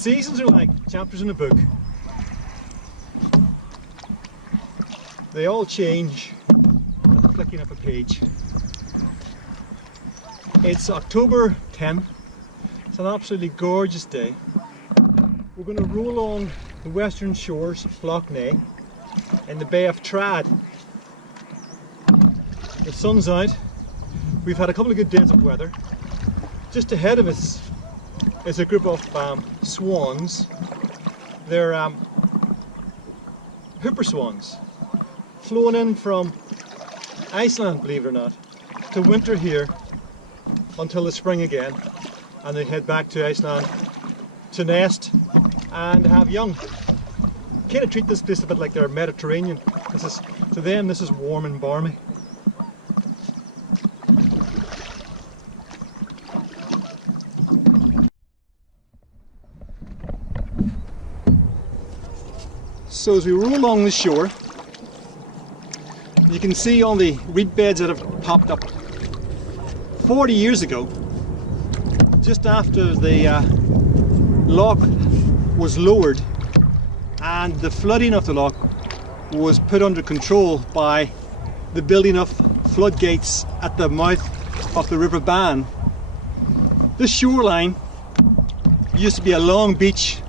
Seasons are like chapters in a book. They all change flicking up a page. It's October 10th. It's an absolutely gorgeous day. We're going to row along the western shores of Lough Neagh in the Bay of Trad. The sun's out. We've had a couple of good days of weather. Just ahead of us is a group of swans. They're hooper swans, flown in from Iceland, believe it or not, to winter here until the spring again, and they head back to Iceland to nest and have young. Kind of treat this place a bit like their Mediterranean. To them this is warm and balmy. So as we row along the shore, you can see all the reed beds that have popped up. 40 years ago, just after the loch was lowered and the flooding of the loch was put under control by the building of floodgates at the mouth of the River Bann, this shoreline used to be a long beach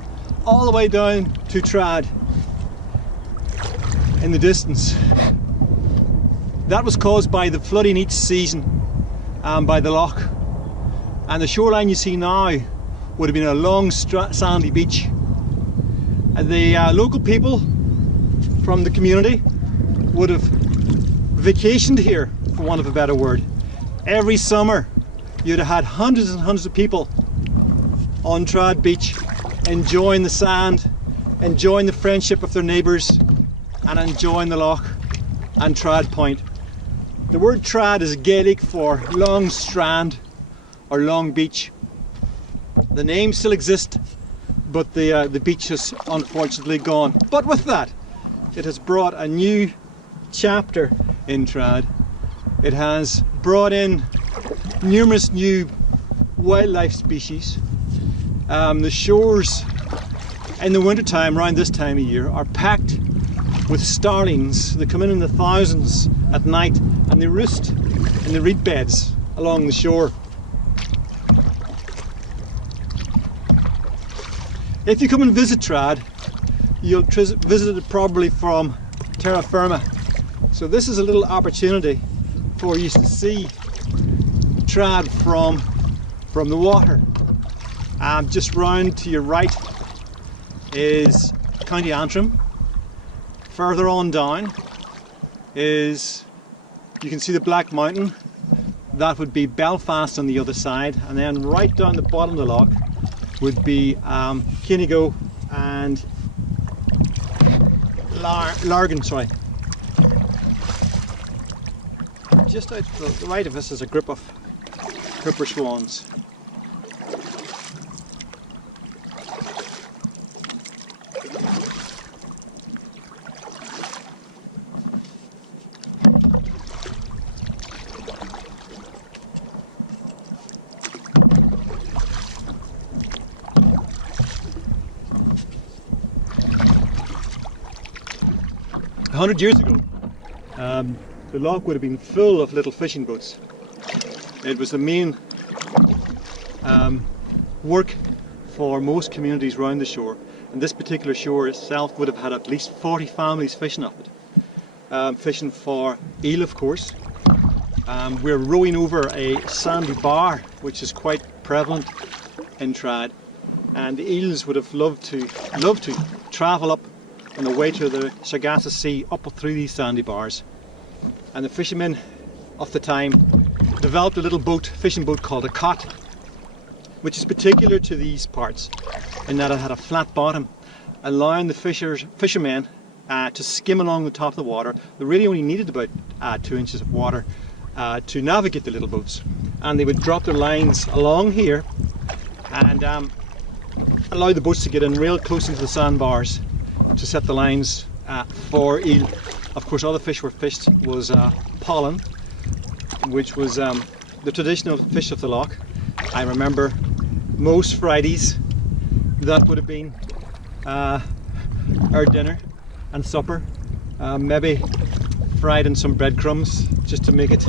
all the way down to Trad in the distance. That was caused by the flooding each season by the loch, and the shoreline you see now would have been a long sandy beach. And the local people from the community would have vacationed here, for want of a better word. Every summer you'd have had hundreds and hundreds of people on Trad Beach enjoying the sand, enjoying the friendship of their neighbours, and enjoying the loch and Trad Point. The word Trad is Gaelic for long strand or long beach. The name still exists, but the beach has unfortunately gone. But with that, it has brought a new chapter in Trad. It has brought in numerous new wildlife species. The shores in the winter time, around this time of year, are packed with starlings. They come in the thousands at night and they roost in the reed beds along the shore. If you come and visit Trad, you'll visit it probably from terra firma. So this is a little opportunity for you to see Trad from the water. Just round to your right is County Antrim. Further on down is, you can see the Black Mountain. That would be Belfast on the other side, and then right down the bottom of the loch would be Canoe and Largan, sorry. Just out to the right of us is a group of hooper swans. A 100 years ago, the loch would have been full of little fishing boats. It was the main work for most communities around the shore, and this particular shore itself would have had at least 40 families fishing off it. Fishing for eel, of course. We're rowing over a sandy bar, which is quite prevalent in Trad, and the eels would have loved to travel up on the way to the Sargasso Sea up through these sandy bars. And the fishermen of the time developed a little fishing boat called a cot, which is particular to these parts in that it had a flat bottom, allowing the fishermen to skim along the top of the water. They really only needed about 2 inches of water to navigate the little boats, and they would drop their lines along here and allow the boats to get in real close into the sandbars to set the lines for eel. Of course, all the fish were fished was pollen, which was the traditional fish of the loch. I remember most Fridays that would have been our dinner and supper, maybe fried in some breadcrumbs just to make it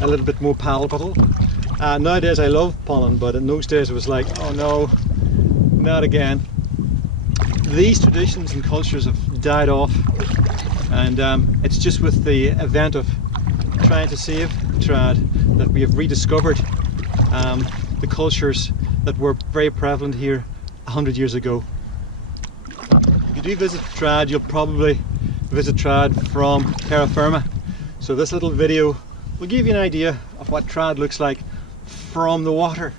a little bit more palatable. Nowadays I love pollen, but in those days it was like, oh no, not again. These traditions and cultures have died off, and it's just with the event of trying to save the trad that we have rediscovered the cultures that were very prevalent here 100 years ago. If you do visit trad, you'll probably visit trad from terra firma. So this little video will give you an idea of what trad looks like from the water.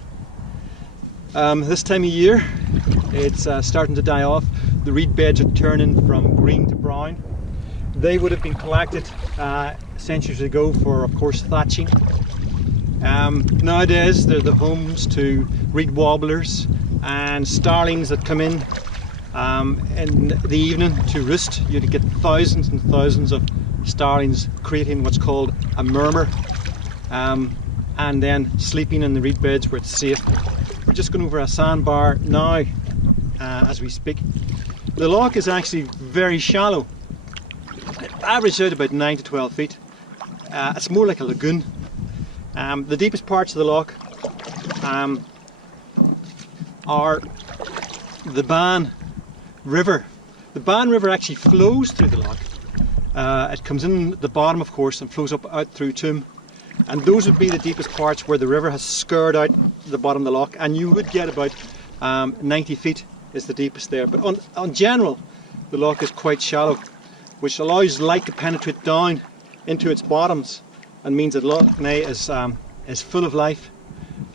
This time of year it's starting to die off. The reed beds are turning from green to brown. They would have been collected centuries ago for, of course, thatching. Nowadays they're the homes to reed wobblers and starlings that come in the evening to roost. You get thousands and thousands of starlings creating what's called a murmur, and then sleeping in the reed beds where it's safe. We're just going over a sandbar now as we speak. The loch is actually very shallow. It averages out about 9 to 12 feet. It's more like a lagoon. The deepest parts of the loch are the Ban River. The Ban River actually flows through the loch. It comes in at the bottom, of course, and flows up out through Toom. And those would be the deepest parts where the river has scoured out the bottom of the loch, and you would get about 90 feet is the deepest there. But on general, the loch is quite shallow, which allows light to penetrate down into its bottoms, and means that Loch Ness is full of life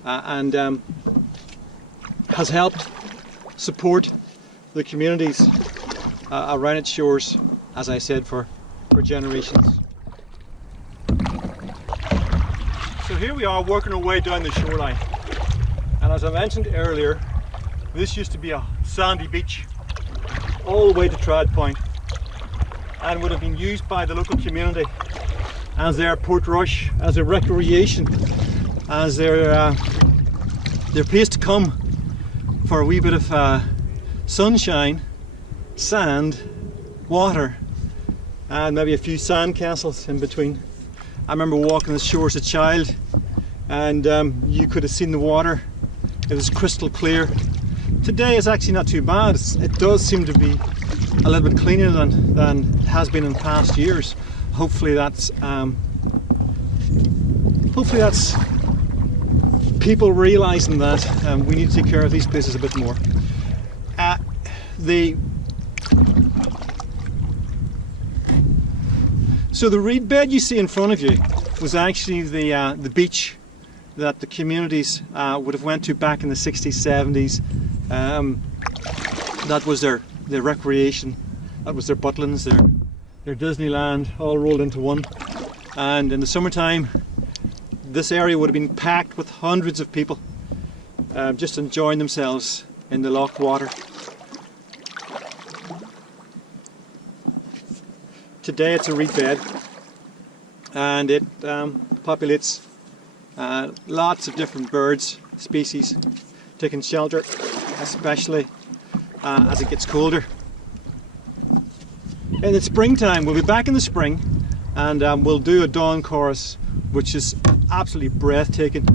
and has helped support the communities around its shores, as I said, for generations. So here we are working our way down the shoreline, and as I mentioned earlier, this used to be a sandy beach all the way to Trad Point, and would have been used by the local community as their port rush, as a recreation, as their place to come for a wee bit of sunshine, sand, water, and maybe a few sand castles in between. I remember walking the shore as a child, and you could have seen the water. It was crystal clear. Today it's actually not too bad. It does seem to be a little bit cleaner than it has been in past years. Hopefully that's people realising that we need to take care of these places a bit more. So the reed bed you see in front of you was actually the beach that the communities would have went to back in the 60s, 70s. That was their recreation, that was their Butlins, their Disneyland, all rolled into one. And in the summertime, this area would have been packed with hundreds of people just enjoying themselves in the loch water. Today it's a reed bed, and it populates lots of different birds species taking shelter, especially as it gets colder. In the springtime, we'll be back in the spring, and we'll do a dawn chorus, which is absolutely breathtaking.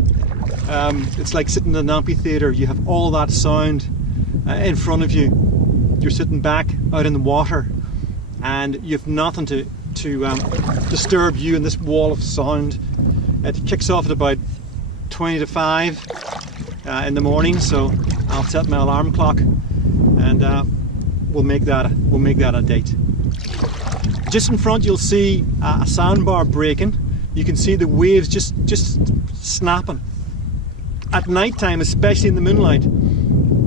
It's like sitting in an amphitheatre. You have all that sound in front of you. You're sitting back out in the water, and you've nothing to disturb you in this wall of sound. It kicks off at about 20 to 5 in the morning, so I'll set my alarm clock, and we'll make that a date. Just in front you'll see a sandbar breaking. You can see the waves just snapping. At night time, especially in the moonlight,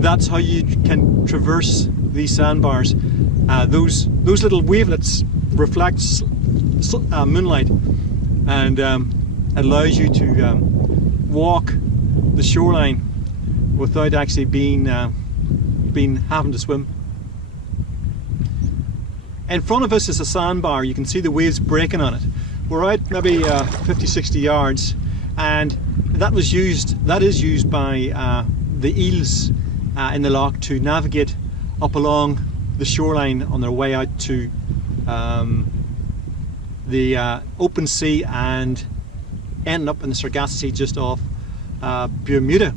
that's how you can traverse these sandbars. Those little wavelets reflects moonlight, and allows you to walk the shoreline without actually having to swim. In front of us is a sandbar. You can see the waves breaking on it. We're out maybe 50-60 yards, and that is used by the eels in the loch to navigate up along the shoreline on their way out to the open sea and ending up in the Sargasso Sea just off Bermuda.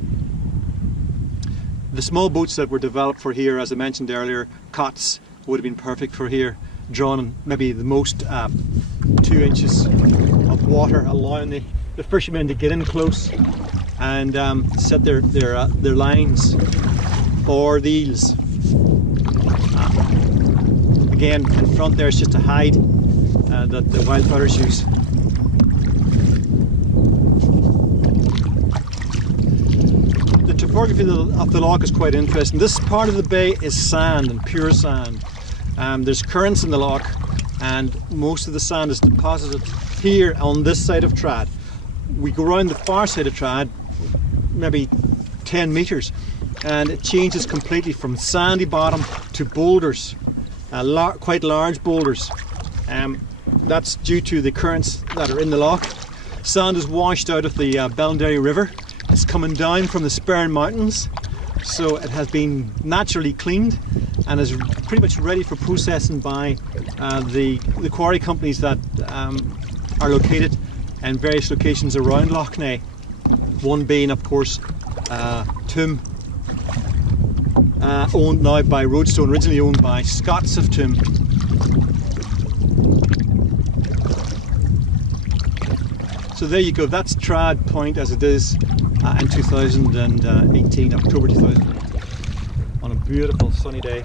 The small boats that were developed for here, as I mentioned earlier, cots, would have been perfect for here, drawn maybe the most 2 inches of water, allowing the fishermen to get in close and set their lines for the eels. Again, in front there is just a hide that the wildfowners use. The topography of the loch is quite interesting. This part of the bay is sand and pure sand. There's currents in the loch, and most of the sand is deposited here on this side of Trad. We go around the far side of Trad, maybe 10 metres, and it changes completely from sandy bottom to boulders, quite large boulders. That's due to the currents that are in the loch. Sand is washed out of the Ballinderry River. It's coming down from the Sperrin Mountains, so it has been naturally cleaned and is pretty much ready for processing by the quarry companies that are located in various locations around Lough Canoe. One being, of course, Tuam, owned now by Roadstone, originally owned by Scots of Tuam. So there you go, that's Trad Point as it is in 2018, October 2000, on a beautiful sunny day.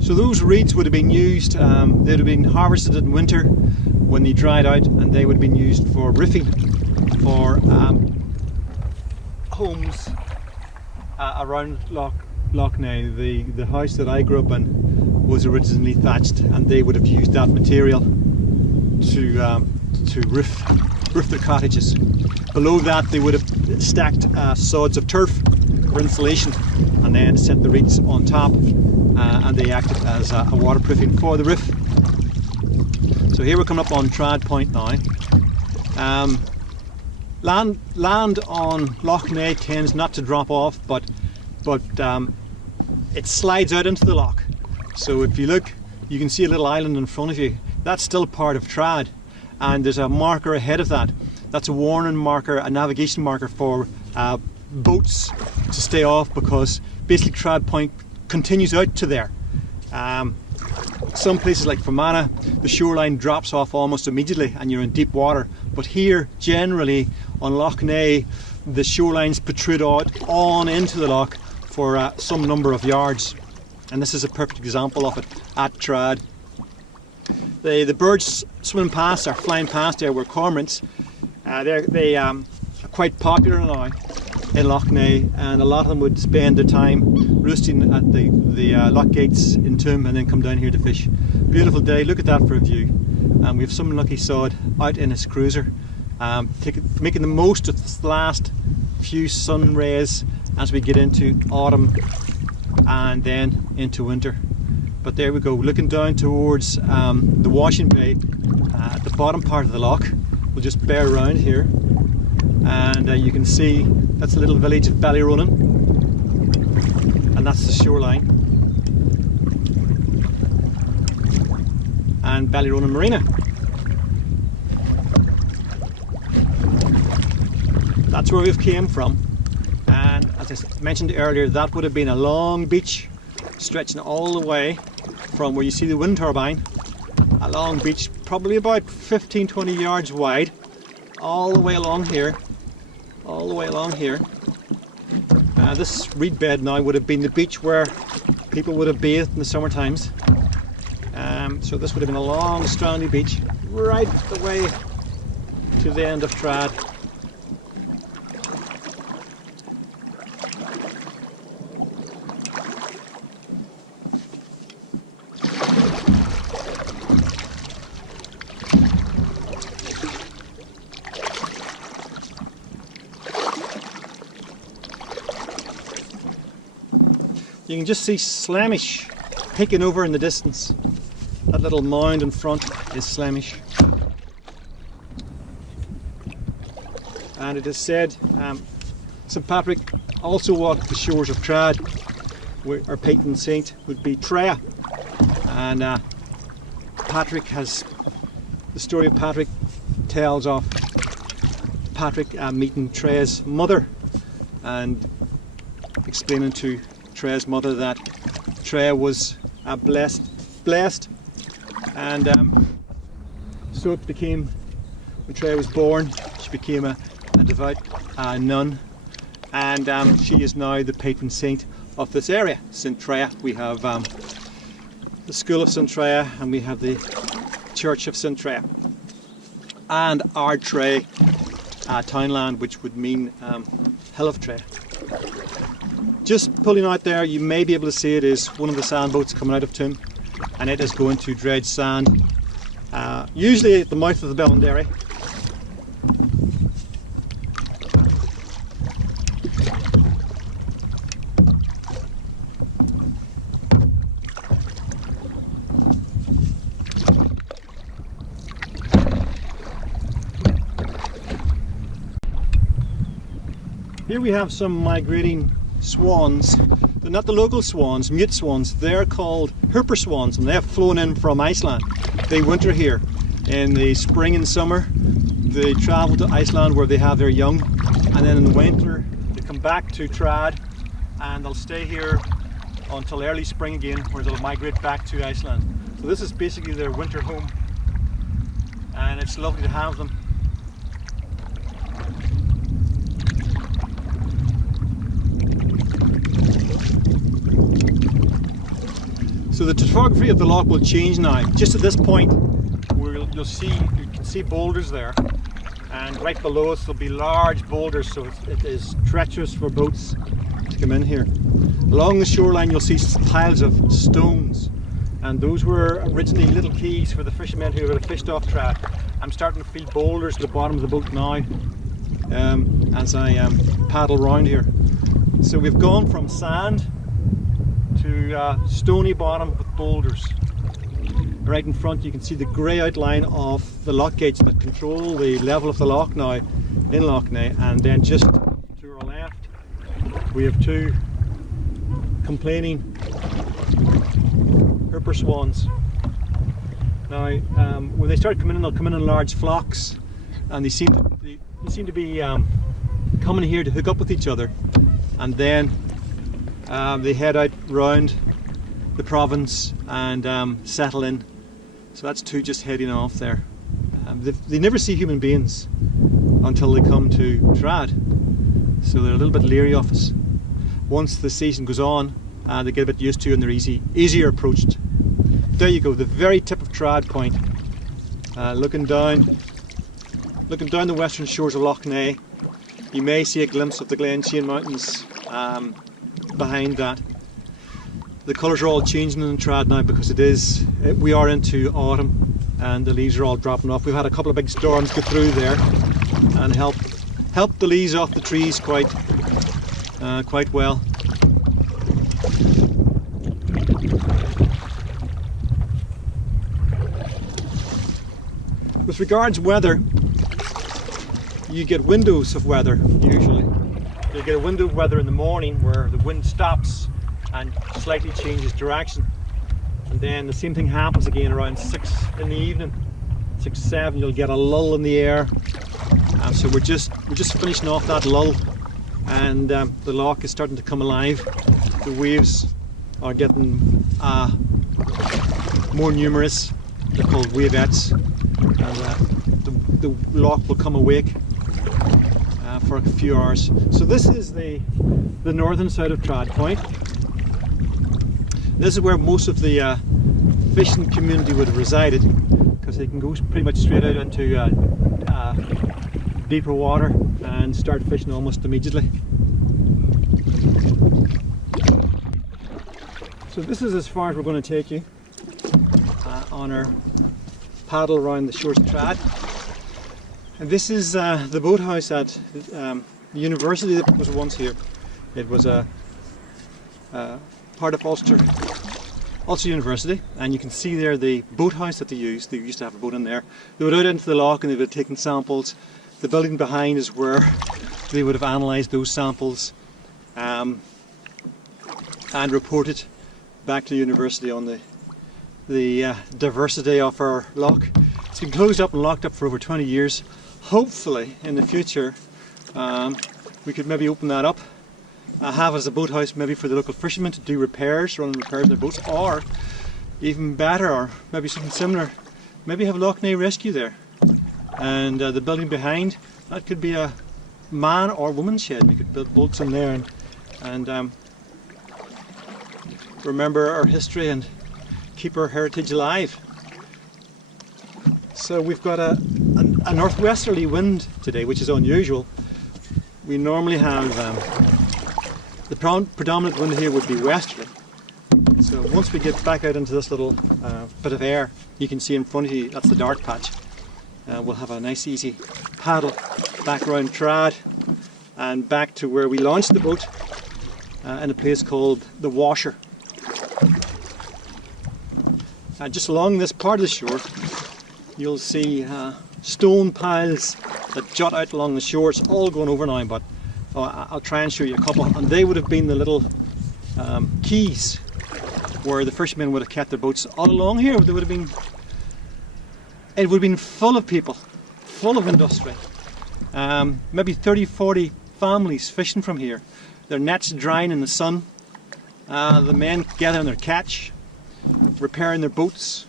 So those reeds would have been used, they'd have been harvested in winter when they dried out, and they would have been used for roofing for homes around Lough Canoe. The house that I grew up in was originally thatched, and they would have used that material to roof their cottages. Below that they would have stacked sods of turf for insulation, and then set the reeds on top, and they acted as a waterproofing for the roof. So here we're coming up on Trad Point now. Land on Lough Canoe tends not to drop off, but it slides out into the loch. So if you look, you can see a little island in front of you. That's still part of Trad, and there's a marker ahead of that. That's a warning marker, a navigation marker for boats to stay off, because basically Trad Point continues out to there. Some places like Fermanagh, the shoreline drops off almost immediately and you're in deep water, but here generally on Lough Canoe the shorelines protrude out on into the loch for some number of yards, and this is a perfect example of it at Trad. The birds swimming past or flying past there were cormorants. They are quite popular now in Lough Canoe, and a lot of them would spend their time roosting at the loch gates in Tuam and then come down here to fish. Beautiful day, look at that for a view. And we have some lucky sod out in his cruiser, making the most of the last few sun rays as we get into autumn and then into winter. But there we go, looking down towards the washing bay at the bottom part of the loch. We'll just bear around here, and you can see that's the little village of Ballyronan, and that's the shoreline, and Ballyronan Marina. That's where we've came from, and as I mentioned earlier, that would have been a long beach stretching all the way from where you see the wind turbine, a long beach probably about 15-20 yards wide, all the way along here, all the way along here. This reed bed now would have been the beach where people would have bathed in the summer times. So this would have been a long strandy beach right the way to the end of Trad. You can just see Slamish peeking over in the distance. That little mound in front is Slamish. and it is said St Patrick also walked the shores of Trad, where our patron saint would be Trea, and Patrick has, the story of Patrick tells of Patrick meeting Trea's mother and explaining to Trea's mother that Trea was blessed, and so it became, when Trea was born, she became a devout nun, and she is now the patron saint of this area, St Trea. We have the School of St Trea, and we have the Church of St Trea, and our Trea townland, which would mean Hill of Trea. Just pulling out there, you may be able to see it is one of the sand boats coming out of Toome, and it is going to dredge sand, usually at the mouth of the Bellenderry. Here we have some migrating swans. They're not the local swans, mute swans. They're called Hooper swans, and they have flown in from Iceland. They winter here in the spring and summer. They travel to Iceland where they have their young, and then in the winter they come back to Trad, and they'll stay here until early spring again, where they'll migrate back to Iceland. So this is basically their winter home, and it's lovely to have them. So the topography of the loch will change now. Just at this point, you can see boulders there, and right below us there'll be large boulders, so it is treacherous for boats to come in here. Along the shoreline you'll see piles of stones, and those were originally little keys for the fishermen who would have fished off Trad. I'm starting to feel boulders at the bottom of the boat now as I paddle round here. So we've gone from sand to stony bottom with boulders. Right in front you can see the grey outline of the lock gates that control the level of the loch now in Loch Ness, and then just to our left we have two complaining Hooper swans. Now when they start coming in, they'll come in large flocks, and they seem to be coming here to hook up with each other, and then they head out round the province and settle in. So that's two just heading off there. They never see human beings until they come to Trad, so they're a little bit leery of us. Once the season goes on, they get a bit used to it, and they're easier approached. There you go, the very tip of Trad Point, looking down the western shores of Loch Ness. You may see a glimpse of the Glen Chain Mountains behind that. The colours are all changing in Trad now because we are into autumn and the leaves are all dropping off. We've had a couple of big storms go through there and helped the leaves off the trees quite well. With regards weather, you get windows of weather usually. You get a window of weather in the morning where the wind stops and slightly changes direction, and then the same thing happens again around 6 in the evening, 6, 7. You'll get a lull in the air, so we're just finishing off that lull, and the loch is starting to come alive. The waves are getting more numerous. They're called wavettes, and the loch will come awake for a few hours. So this is the northern side of Trad Point. This is where most of the fishing community would have resided, because they can go pretty much straight out into deeper water and start fishing almost immediately. So this is as far as we're going to take you on our paddle around the shores of Trad. And this is the boathouse at the university that was once here. It was a part of Ulster University, and you can see there the boathouse that they used. They used to have a boat in there. They would out into the loch and they would have taken samples The building behind is where they would have analysed those samples and reported back to the university on the diversity of our loch. It's been closed up and locked up for over 20 years. Hopefully in the future we could maybe open that up, have it as a boathouse maybe for the local fishermen to do repairs, run repairs on their boats, or even better, or maybe something similar, maybe have Loch Ness Rescue there. And the building behind, that could be a man or woman shed. We could build boats in there and remember our history and keep our heritage alive. So we've got a northwesterly wind today, which is unusual. We normally have the predominant wind here would be westerly. So once we get back out into this little bit of air, you can see in front of you, that's the dark patch. We'll have a nice easy paddle back around Trad and back to where we launched the boat in a place called the Washer. Just along this part of the shore you'll see stone piles that jut out along the shore. It's all going over now, but I'll try and show you a couple, and they would have been the little quays where the fishermen would have kept their boats. All along here there would have been, it would have been full of people, full of industry, maybe 30-40 families fishing from here, their nets drying in the sun, the men gathering their catch, repairing their boats.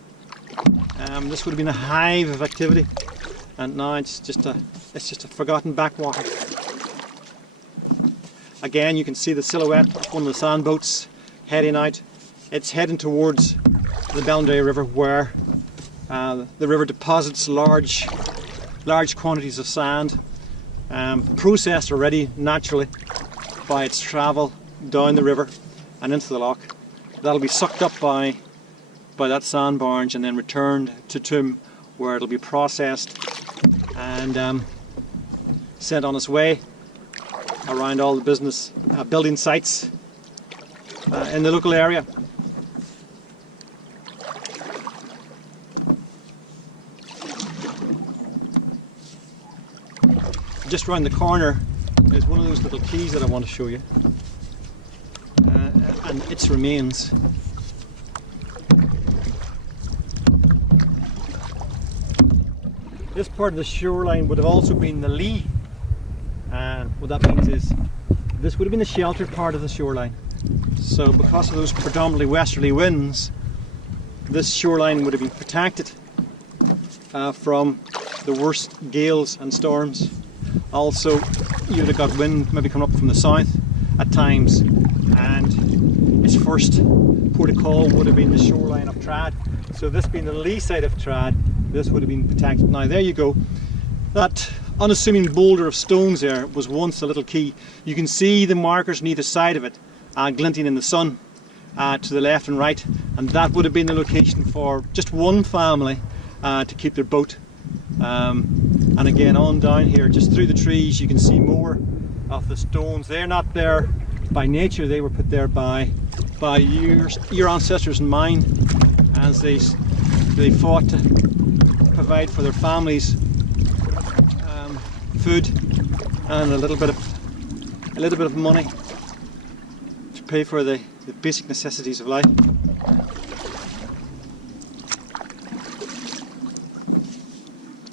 This would have been a hive of activity, and now it's just a forgotten backwater. Again, you can see the silhouette of one of the sand boats heading out. It's heading towards the Ballinderry River, where the river deposits large quantities of sand, processed already naturally by its travel down the river and into the loch. That'll be sucked up by that sand barge and then returned to Toom, where it'll be processed and sent on its way around all the business building sites in the local area. Just round the corner is one of those little quays that I want to show you, and its remains. This part of the shoreline would have also been the lee, and what that means is this would have been the sheltered part of the shoreline. So because of those predominantly westerly winds, this shoreline would have been protected from the worst gales and storms. Also, you would have got wind maybe coming up from the south at times, and its first port of call would have been the shoreline of Trad. So this being the lee side of Trad, this would have been protected. Now there you go. That unassuming boulder of stones there was once a little quay. You can see the markers on either side of it glinting in the sun to the left and right, and that would have been the location for just one family to keep their boat. And again, on down here, just through the trees, you can see more of the stones. They're not there by nature, they were put there by your ancestors and mine, as they fought to provide for their families food and a little bit of money to pay for the basic necessities of life.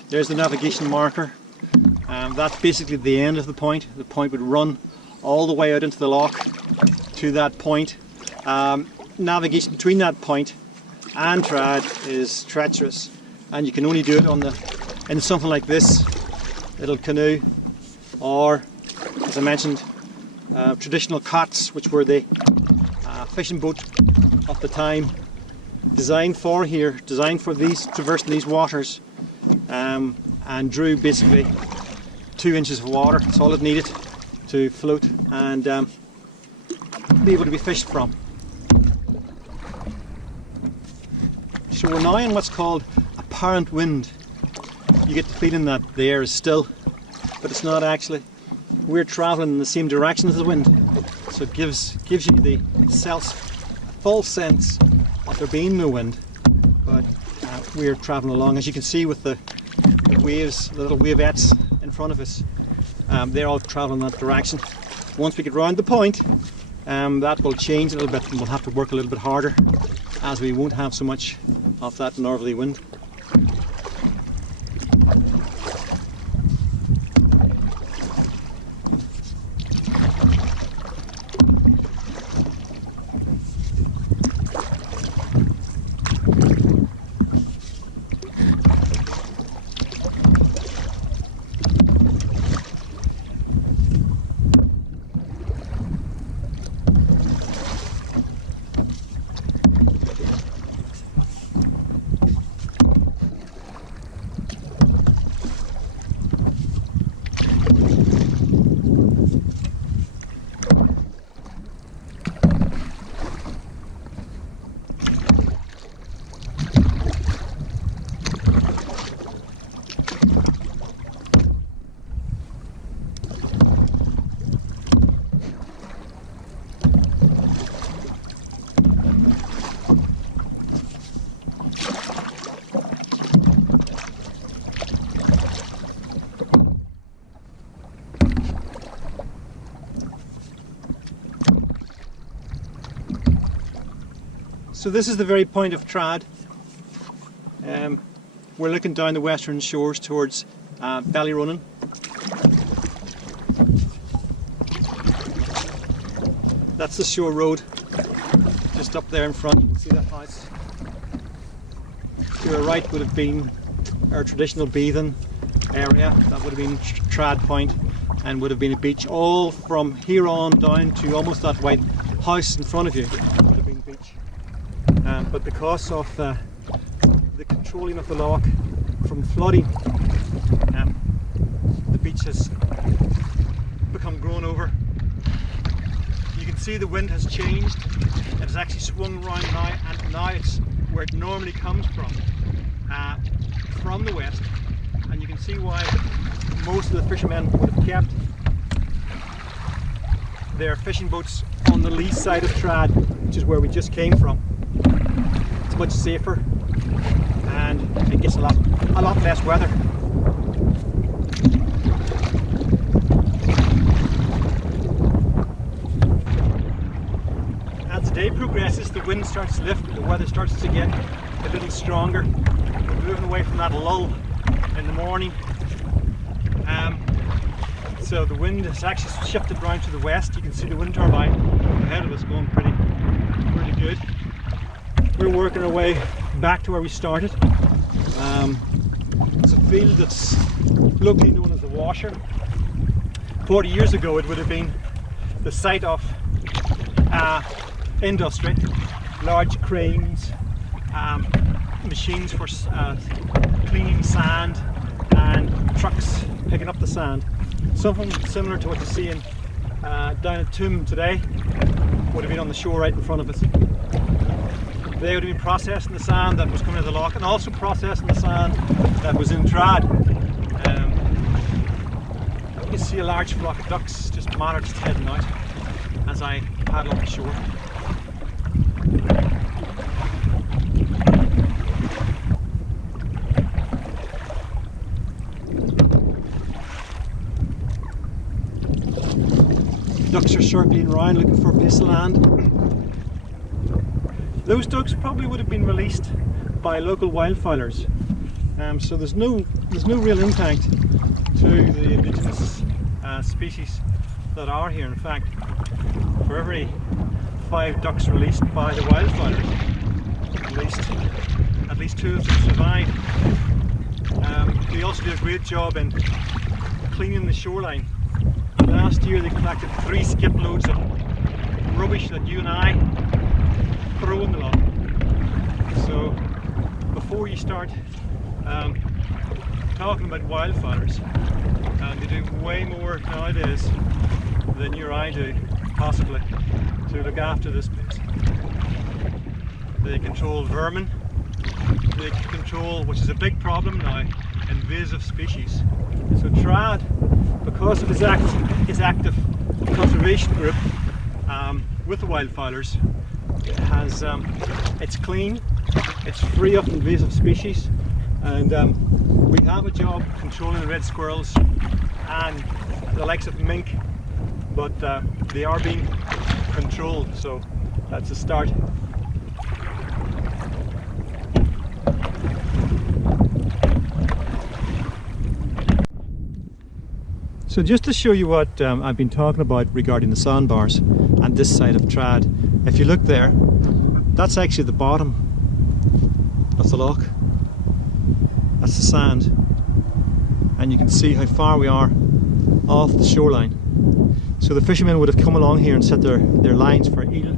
There's the navigation marker. That's basically the end of the point. The point would run all the way out into the loch to that point. Navigation between that point and Trad is treacherous, and you can only do it in something like this little canoe, or as I mentioned, traditional cots, which were the fishing boat of the time, designed for these traversing these waters, and drew basically 2 inches of water. That's all it needed to float and be able to be fished from. So we're now in what's called apparent wind. You get the feeling that the air is still, but it's not actually. We're travelling in the same direction as the wind, so it gives you the false sense of there being no wind, but we're travelling along, as you can see, with the waves, the little wavettes in in front of us, they're all travelling that direction. Once we get round the point, that will change a little bit and we'll have to work a little bit harder, as we won't have so much of that northerly wind. So this is the very point of trad. We're looking down the western shores towards Ballyrunning. That's the shore road, just up there in front. You can see that house. To our right would have been our traditional bathing area. That would have been Trad Point, and would have been a beach all from here on down to almost that white house in front of you. Would have been beach. But because of the controlling of the loch from flooding, the beach has become grown over. You can see the wind has changed. It has actually swung around now, and now it's where it normally comes from the west. And you can see why most of the fishermen would have kept their fishing boats on the lee side of Trad, which is where we just came from. It's much safer and it gets a lot less weather. As the day progresses, the wind starts to lift, the weather starts to get a little stronger. We're moving away from that lull in the morning. So the wind has actually shifted round to the west. You can see the wind turbine ahead of us going pretty good. We're working our way back to where we started. It's a field that's locally known as the Washer. 40 years ago it would have been the site of industry, large cranes, machines for cleaning sand, and trucks picking up the sand. Something similar to what you see in down at Toom today would have been on the shore right in front of us. They would have been processing the sand that was coming out of the loch, and also processing the sand that was in Trad. You can see a large flock of ducks, just mallards heading out as I paddle up the shore. Ducks are circling around looking for a piece of land. Those ducks probably would have been released by local wildfowlers, so there's no real impact to the indigenous species that are here. In fact, for every 5 ducks released by the wildfowlers, at least 2 of them survive. They also do a great job in cleaning the shoreline. Last year they collected 3 skip loads of rubbish that you and I throw in the loch. So before you start talking about wildfowlers, they do way more nowadays than you or I do, possibly, to look after this place. They control vermin, they control, which is a big problem now, invasive species. So Trad, because of its active conservation group with the wildfowlers, it's clean, it's free of invasive species, And we have a job controlling the red squirrels and the likes of mink, but they are being controlled, so that's a start. So just to show you what I've been talking about regarding the sandbars and this side of Trad, if you look there, that's actually the bottom of the loch. That's the sand, and you can see how far we are off the shoreline. So the fishermen would have come along here and set their lines for eel.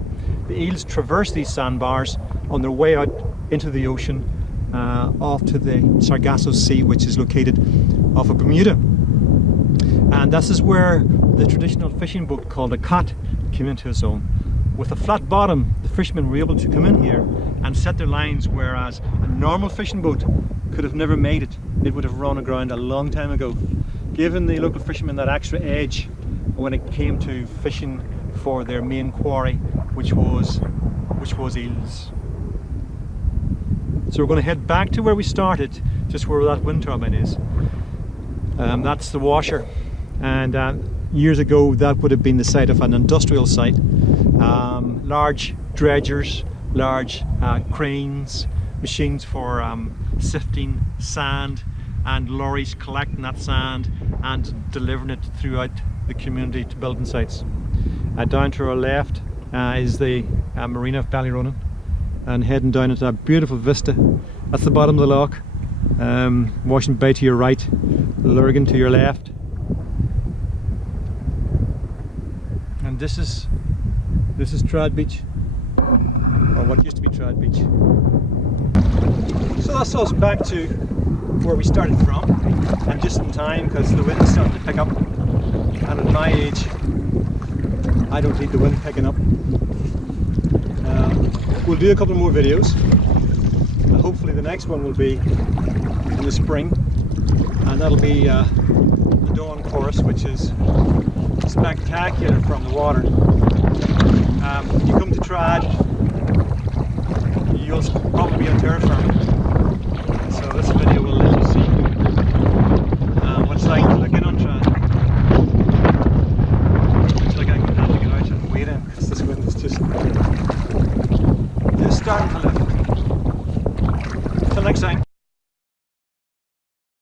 The eels traverse these sandbars on their way out into the ocean, off to the Sargasso Sea, which is located off of Bermuda. And this is where the traditional fishing boat called a cot came into its own. With a flat bottom, the fishermen were able to come in here and set their lines, whereas a normal fishing boat could have never made it. It would have run aground a long time ago, giving the local fishermen that extra edge when it came to fishing for their main quarry, which was eels. So we're going to head back to where we started, just where that wind turbine is. That's the washer, and years ago that would have been the site of an industrial site. Large dredgers, large cranes, machines for sifting sand, and lorries collecting that sand and delivering it throughout the community to building sites. Down to our left is the marina of Ballyronan, and heading down into that beautiful vista. That's the bottom of the loch. Washington Bay to your right, Lurgan to your left, and this is Trad Beach, or what used to be Trad Beach. So that's us back to where we started from, and just in time because the wind is starting to pick up, and at my age I don't need the wind picking up. We'll do a couple more videos. Hopefully the next one will be in the spring, and that'll be the Dawn Chorus, which is spectacular from the water. When you come to Trad, you'll probably be on terra firma, so this video will